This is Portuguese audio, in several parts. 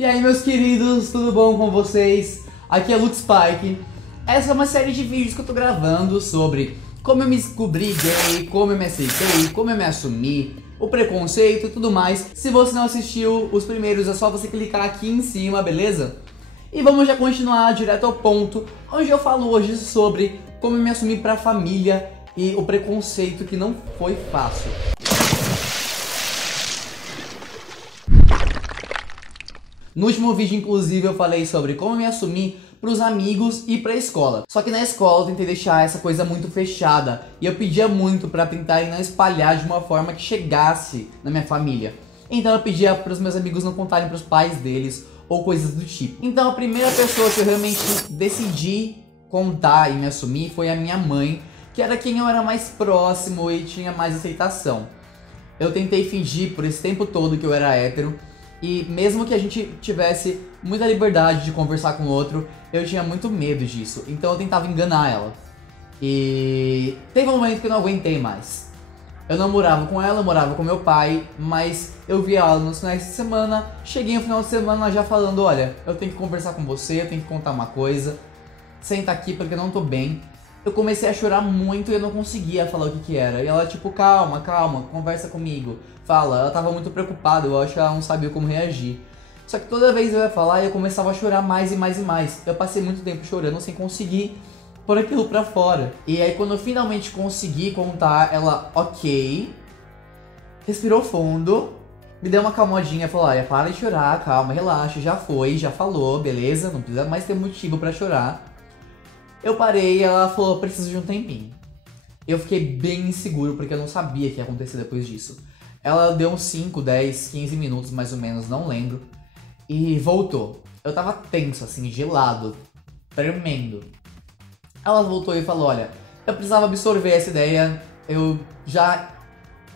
E aí, meus queridos, tudo bom com vocês? Aqui é Luke Spike. Essa é uma série de vídeos que eu tô gravando sobre como eu me descobri gay, como eu me aceitei, como eu me assumi, o preconceito e tudo mais. Se você não assistiu os primeiros, é só você clicar aqui em cima, beleza? E vamos já continuar direto ao ponto, onde eu falo hoje sobre como eu me assumi pra família e o preconceito que não foi fácil. No último vídeo, inclusive, eu falei sobre como me assumir pros amigos e pra escola. Só que na escola eu tentei deixar essa coisa muito fechada. E eu pedia muito pra tentarem não espalhar de uma forma que chegasse na minha família. Então eu pedia pros meus amigos não contarem pros pais deles ou coisas do tipo. Então a primeira pessoa que eu realmente decidi contar e me assumir foi a minha mãe, que era quem eu era mais próximo e tinha mais aceitação. Eu tentei fingir por esse tempo todo que eu era hétero. E mesmo que a gente tivesse muita liberdade de conversar com o outro, eu tinha muito medo disso. Então eu tentava enganar ela. E teve um momento que eu não aguentei mais. Eu não morava com ela, eu morava com meu pai, mas eu via ela nos finais de semana. Cheguei no final de semana já falando, olha, eu tenho que conversar com você, eu tenho que contar uma coisa. Senta aqui porque eu não tô bem. Eu comecei a chorar muito e eu não conseguia falar o que era. E ela tipo, calma, conversa comigo. Fala, ela tava muito preocupada, eu acho que ela não sabia como reagir. Só que toda vez eu ia falar, eu começava a chorar mais e mais e mais. Eu passei muito tempo chorando sem conseguir pôr aquilo pra fora. E aí quando eu finalmente consegui contar, ela, ok, respirou fundo, me deu uma calmadinha, falou, olha, para de chorar, calma, relaxa, já foi, já falou, beleza? Não precisa mais ter motivo pra chorar. Eu parei e ela falou, preciso de um tempinho. Eu fiquei bem inseguro porque eu não sabia o que ia acontecer depois disso. Ela deu uns 5, 10, 15 minutos mais ou menos, não lembro. E voltou. Eu tava tenso, assim, gelado, tremendo. Ela voltou e falou, olha, eu precisava absorver essa ideia. Eu já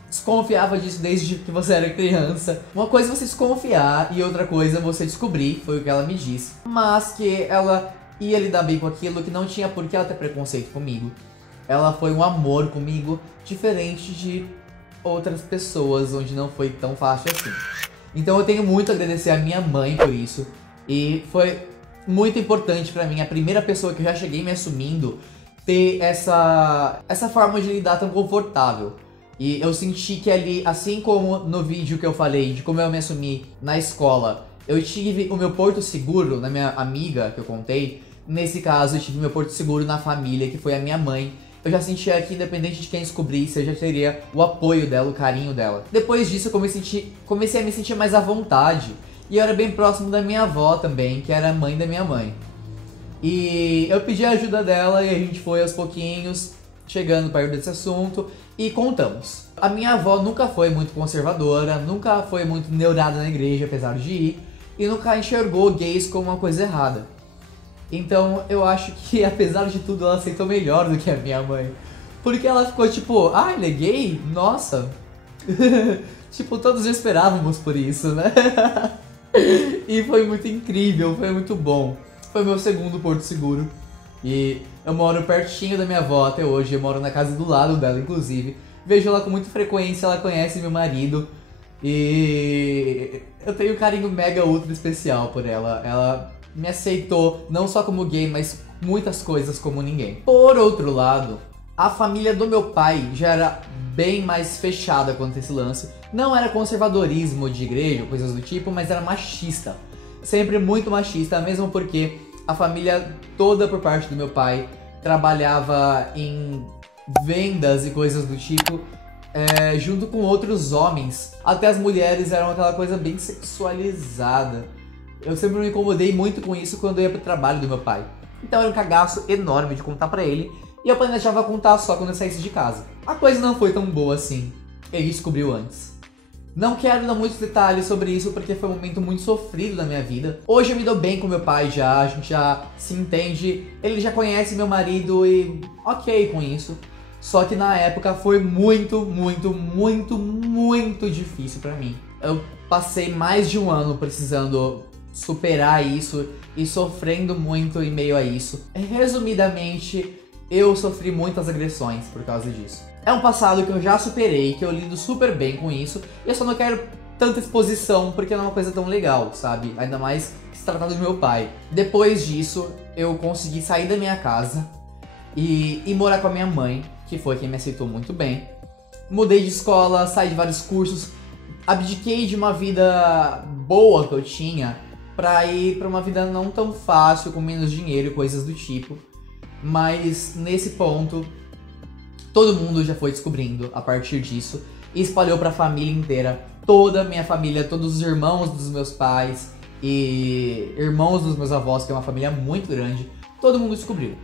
desconfiava disso desde que você era criança. Uma coisa é você desconfiar e outra coisa é você descobrir, foi o que ela me disse. Mas que ela ia lidar bem com aquilo, que não tinha por que ela ter preconceito comigo. Ela foi um amor comigo, diferente de outras pessoas, onde não foi tão fácil assim. Então eu tenho muito a agradecer a minha mãe por isso. E foi muito importante pra mim, a primeira pessoa que eu já cheguei me assumindo, ter essa forma de lidar tão confortável. E eu senti que ali, assim como no vídeo que eu falei de como eu me assumi na escola, eu tive o meu porto seguro na minha amiga que eu contei. Nesse caso eu tive o meu porto seguro na família, que foi a minha mãe. Eu já sentia que independente de quem descobrisse, eu já teria o apoio dela, o carinho dela. Depois disso eu comecei a me sentir mais à vontade. E eu era bem próximo da minha avó também, que era a mãe da minha mãe. E eu pedi a ajuda dela e a gente foi aos pouquinhos chegando perto desse assunto e contamos. A minha avó nunca foi muito conservadora, nunca foi muito neurada na igreja, apesar de ir. E nunca enxergou gays como uma coisa errada. Então eu acho que, apesar de tudo, ela aceitou melhor do que a minha mãe. Porque ela ficou tipo, ah, ele é gay? Nossa. Tipo, todos esperávamos por isso, né? E foi muito incrível, foi muito bom. Foi meu segundo porto seguro. E eu moro pertinho da minha avó até hoje, eu moro na casa do lado dela, inclusive. Vejo ela com muita frequência, ela conhece meu marido. E eu tenho um carinho mega ultra especial por ela. Ela me aceitou não só como gay, mas muitas coisas como ninguém. Por outro lado, a família do meu pai já era bem mais fechada quanto a esse lance. Não era conservadorismo de igreja, coisas do tipo, mas era machista. Sempre muito machista, mesmo porque a família toda por parte do meu pai trabalhava em vendas e coisas do tipo, junto com outros homens. Até as mulheres eram aquela coisa bem sexualizada. Eu sempre me incomodei muito com isso quando eu ia pro trabalho do meu pai. Então era um cagaço enorme de contar pra ele. E eu planejava contar só quando eu saísse de casa. A coisa não foi tão boa assim. Ele descobriu antes. Não quero dar muitos detalhes sobre isso porque foi um momento muito sofrido da minha vida. Hoje eu me dou bem com meu pai já, a gente já se entende. Ele já conhece meu marido e ok com isso. Só que na época foi muito difícil pra mim. Eu passei mais de um ano precisando superar isso e sofrendo muito em meio a isso. Resumidamente, eu sofri muitas agressões por causa disso. É um passado que eu já superei, que eu lido super bem com isso. E eu só não quero tanta exposição, porque não é uma coisa tão legal, sabe? Ainda mais se tratando do meu pai. Depois disso, eu consegui sair da minha casa e morar com a minha mãe, que foi quem me aceitou muito bem. Mudei de escola, saí de vários cursos, abdiquei de uma vida boa que eu tinha pra ir pra uma vida não tão fácil, com menos dinheiro e coisas do tipo. Mas nesse ponto, todo mundo já foi descobrindo a partir disso e espalhou pra família inteira. Toda a minha família, todos os irmãos dos meus pais e irmãos dos meus avós, que é uma família muito grande, todo mundo descobriu.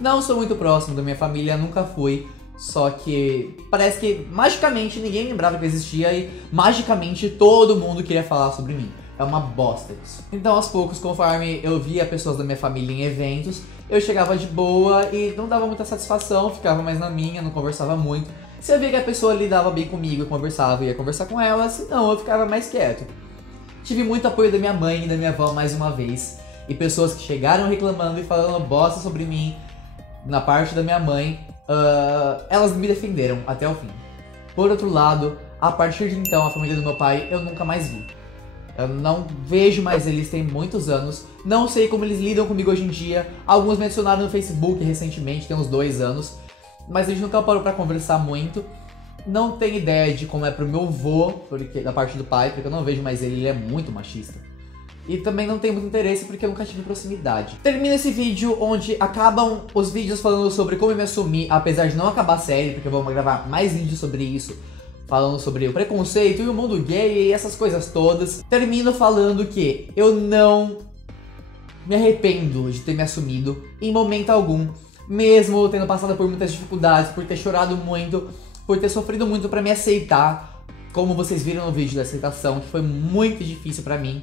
Não sou muito próximo da minha família, nunca fui, só que parece que magicamente ninguém lembrava que eu existia e magicamente todo mundo queria falar sobre mim. É uma bosta isso. Então aos poucos, conforme eu via pessoas da minha família em eventos, eu chegava de boa e não dava muita satisfação, ficava mais na minha, não conversava muito. Se eu via que a pessoa lidava bem comigo, eu conversava, ia conversar com ela, se não, eu ficava mais quieto. Tive muito apoio da minha mãe e da minha avó mais uma vez, e pessoas que chegaram reclamando e falando bosta sobre mim, na parte da minha mãe, elas me defenderam até o fim. Por outro lado, a partir de então, a família do meu pai eu nunca mais vi. Eu não vejo mais eles tem muitos anos. Não sei como eles lidam comigo hoje em dia. Alguns me adicionaram no Facebook recentemente, tem uns 2 anos. Mas a gente nunca parou pra conversar muito. Não tenho ideia de como é pro meu avô, da parte do pai, porque eu não vejo mais ele é muito machista. E também não tenho muito interesse porque eu nunca tive proximidade. Termina esse vídeo onde acabam os vídeos falando sobre como eu me assumi, apesar de não acabar a série, porque eu vou gravar mais vídeos sobre isso. Falando sobre o preconceito e o mundo gay e essas coisas todas. Termino falando que eu não me arrependo de ter me assumido em momento algum. Mesmo tendo passado por muitas dificuldades, por ter chorado muito, por ter sofrido muito pra me aceitar. Como vocês viram no vídeo da aceitação, que foi muito difícil pra mim.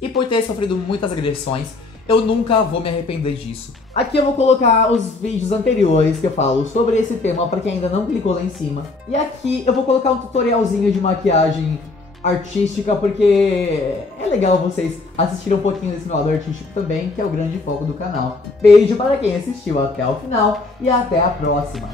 E por ter sofrido muitas agressões. Eu nunca vou me arrepender disso. Aqui eu vou colocar os vídeos anteriores que eu falo sobre esse tema pra quem ainda não clicou lá em cima. E aqui eu vou colocar um tutorialzinho de maquiagem artística, porque é legal vocês assistirem um pouquinho desse meu lado artístico também, que é o grande foco do canal. Beijo para quem assistiu até o final e até a próxima.